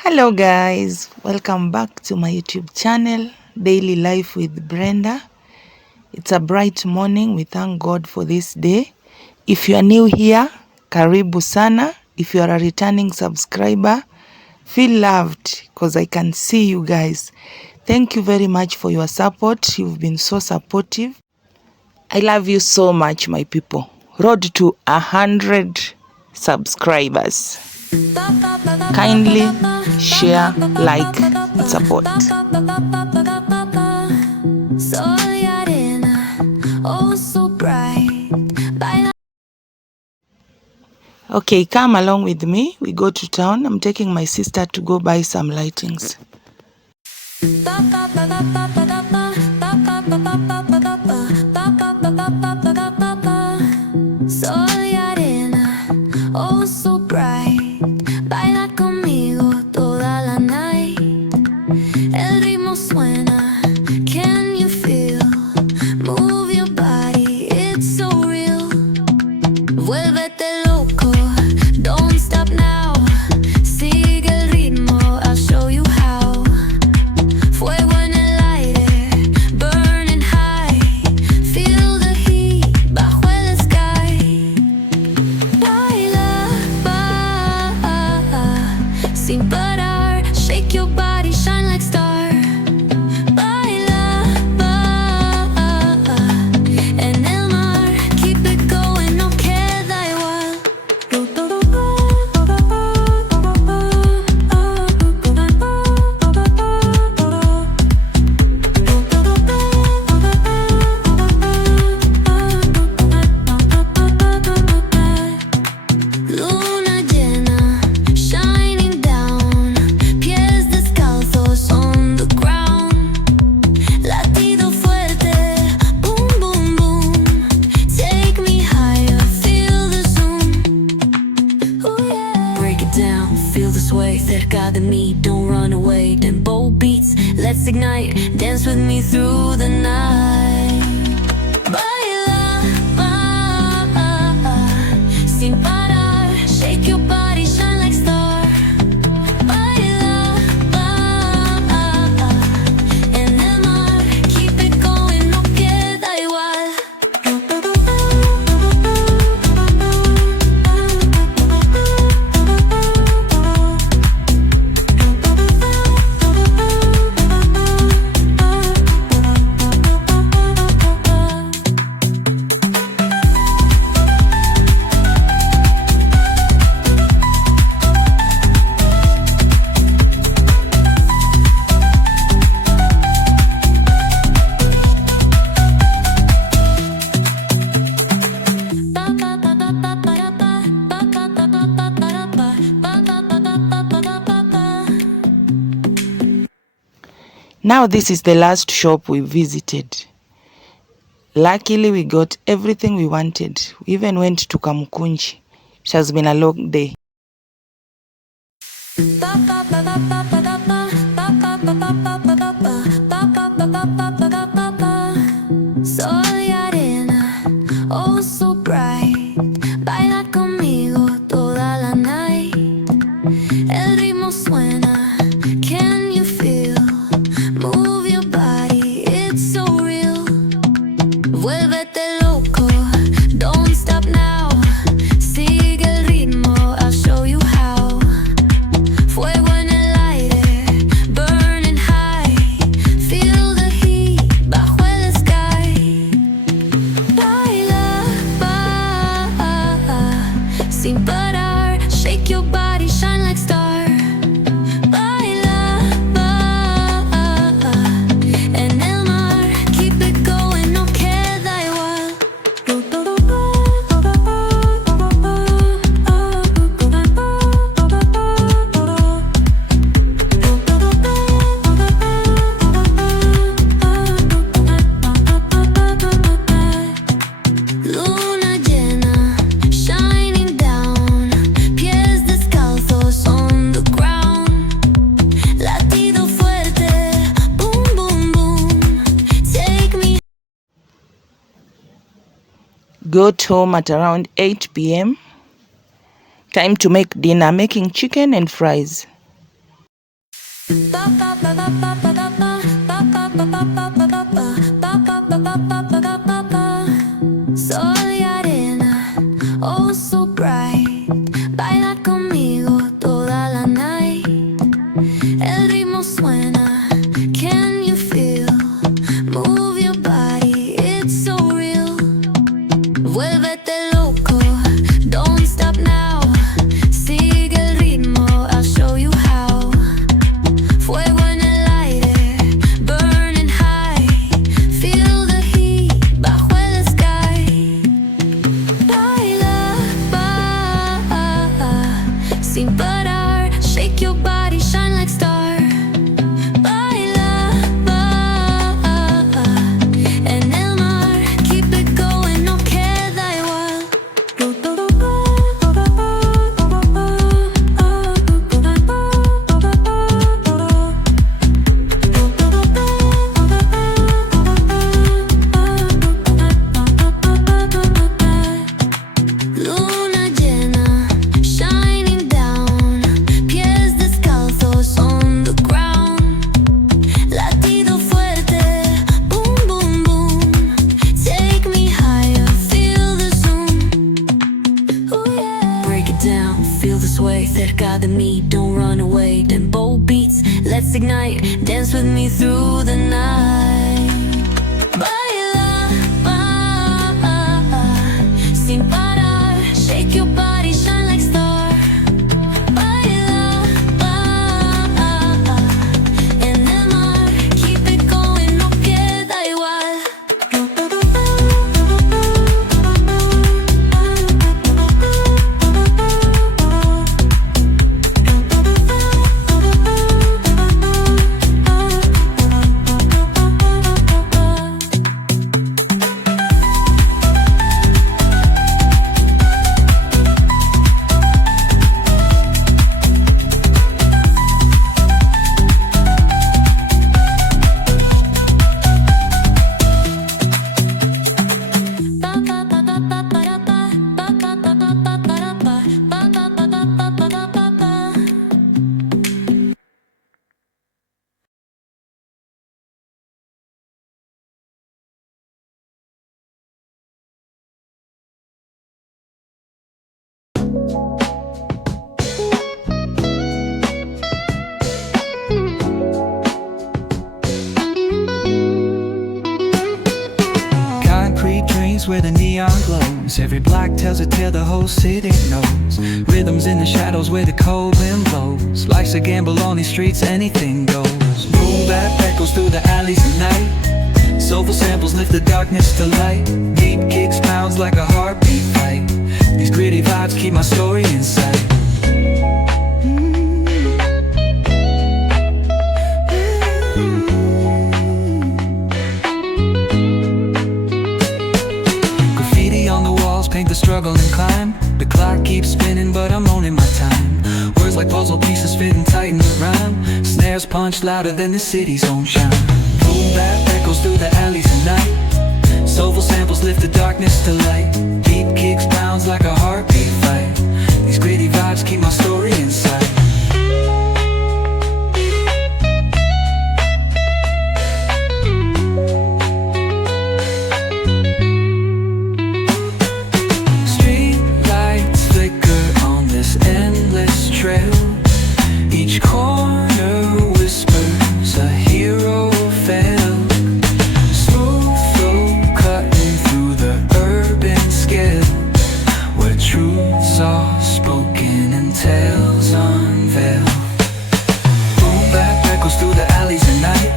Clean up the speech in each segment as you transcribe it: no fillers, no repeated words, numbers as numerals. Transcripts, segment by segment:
Hello guys, welcome back to my YouTube channel, Daily Life with Brenda. It's a bright morning. We thank God for this day. If you are new here, karibu sana. If you are a returning subscriber, feel loved because I can see you guys. Thank you very much for your support. You've been so supportive. I love you so much, my people. Road to 100 subscribers. Kindly share, like, and support. Okay, come along with me. We go to town. I'm taking my sister to go buy some lightings. Don't run away, then bold beats, let's ignite. Dance with me through the night. Baila, sin parar. Shake your body, shine like star. Baila, en el mar. Keep it going, no queda igual. Now this is the last shop we visited. Luckily we got everything we wanted. We even went to Kamukunji. It has been a long day. Sin parar, shake your body, shine like star. Baila, en el mar. Keep it going, no queda igual. Luna llena, shining down. Pies descalzos on the ground. Latido fuerte, boom, boom, boom. Take me. Got home at around 8 p.m. Time to make dinner, making chicken and fries. Sol y arena, oh so bright. Baila conmigo toda la night. El ritmo suena, can you feel? Move your body, it's so real. Vuélvete loco, don't stop now. Sigue el ritmo, I'll show you how. Fuego en el aire, burning high. Feel the heat bajo el sky. Baila, sin parar. Shake your body, shine like star. Baila, en el mar. Keep it going, no queda igual. Luna llena, shining down. Pies descalzos on the ground. Latido fuerte, boom, boom, boom. Take me higher, feel the zoom. Ooh, yeah. Break it down, feel the sway. Cerca de mí, don't run away. Tempo beats, let's ignite. Dance with me through the night. Baila, sin parar. Shake your body, shine like star. Baila, en el mar. Keep it going, no queda igual. Concrete drains where the neon glows. Every block tells a tale the whole city knows. Rhythms in the shadows where the cold wind blows. Life's a gamble on these streets, anything goes. Boom bap echoes through the alleys at night. Soulful samples lift the darkness to light. Beat kicks pounds like a heartbeat fight. These gritty vibes keep my story in sight. Graffiti on the walls paint the struggle and climb. The clock keeps spinning but I'm owning my time. Words like puzzle pieces fitting tight in the rhyme. Snares punch louder than the city's own chime. Boom bap echoes through the alleys at night. Soulful samples lift the darkness to light. Beat kicks pounds like a heartbeat fight. These gritty vibes keep my story in sight. Street lights flicker on this endless trail. Each corner whispers a hero fell. Smooth flow cutting through the urban scale, where truths are spoken and tales unveiled. Boom bap echoes through the alleys at night.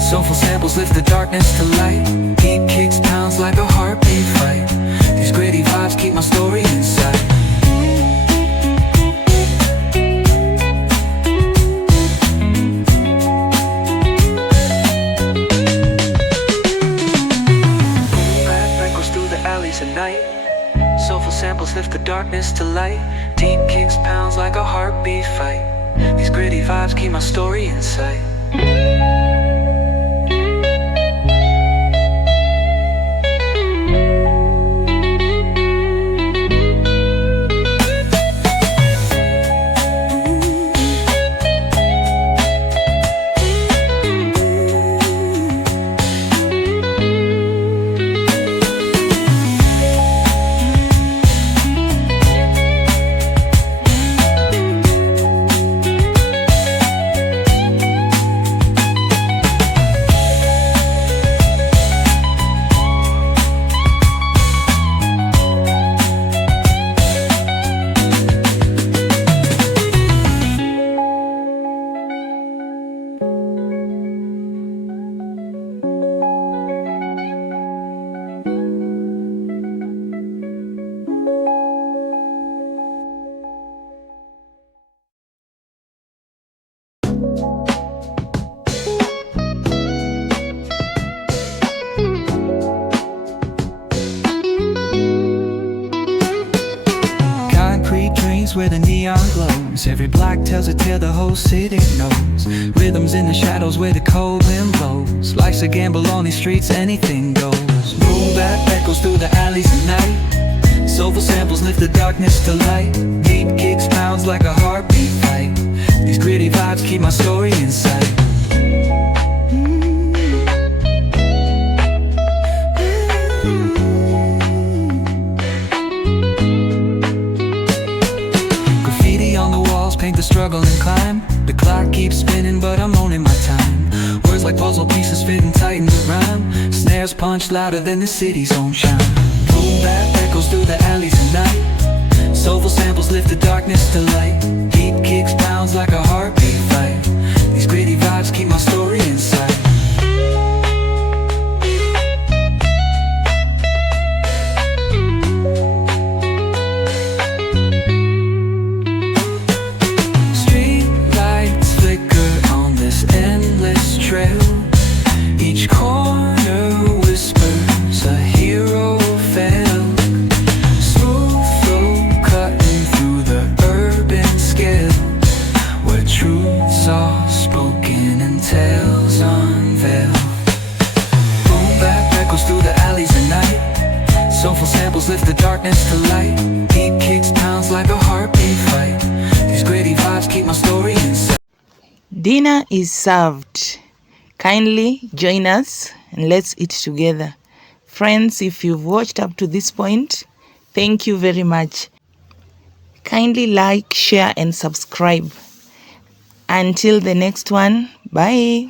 Soulful samples lift the darkness to light. Beat kicks pounds like a heartbeat fight. These gritty vibes keep my story in sight. At night, soulful samples lift the darkness to light. Deep kicks pounds like a heartbeat fight. These gritty vibes keep my story in sight. alleys where the neon glows. Every block tells a tale the whole city knows. Rhythms in the shadows where the cold wind blows. Life's a gamble on these streets, anything goes. Boom bap echoes through the alleys at night. Soulful samples lift the darkness to light. Beat kicks pounds like a heartbeat fight. These gritty vibes keep my story in sight. Paint the struggle and climb. The clock keeps spinning but I'm owning my time. Words like puzzle pieces fitting tight in the rhyme. Snares punch louder than the city's own chime. Boom bap echoes through the alleys at night. Soulful samples lift the darkness to light. Beat kicks pounds like a heartbeat fight. These gritty vibes keep my story in sight. Each corner whispers a hero fell. Smooth flow cutting through the urban scale, where truths are spoken and tales unveiled. Boom bap echoes through the alleys at night. Soulful samples lift the darkness to light. Beat kicks pounds like a heartbeat fight. These gritty vibes keep my story inside. Dinner is served. Kindly join us and let's eat together. Friends, if you've watched up to this point, thank you very much. Kindly like, share and subscribe. Until the next one, bye.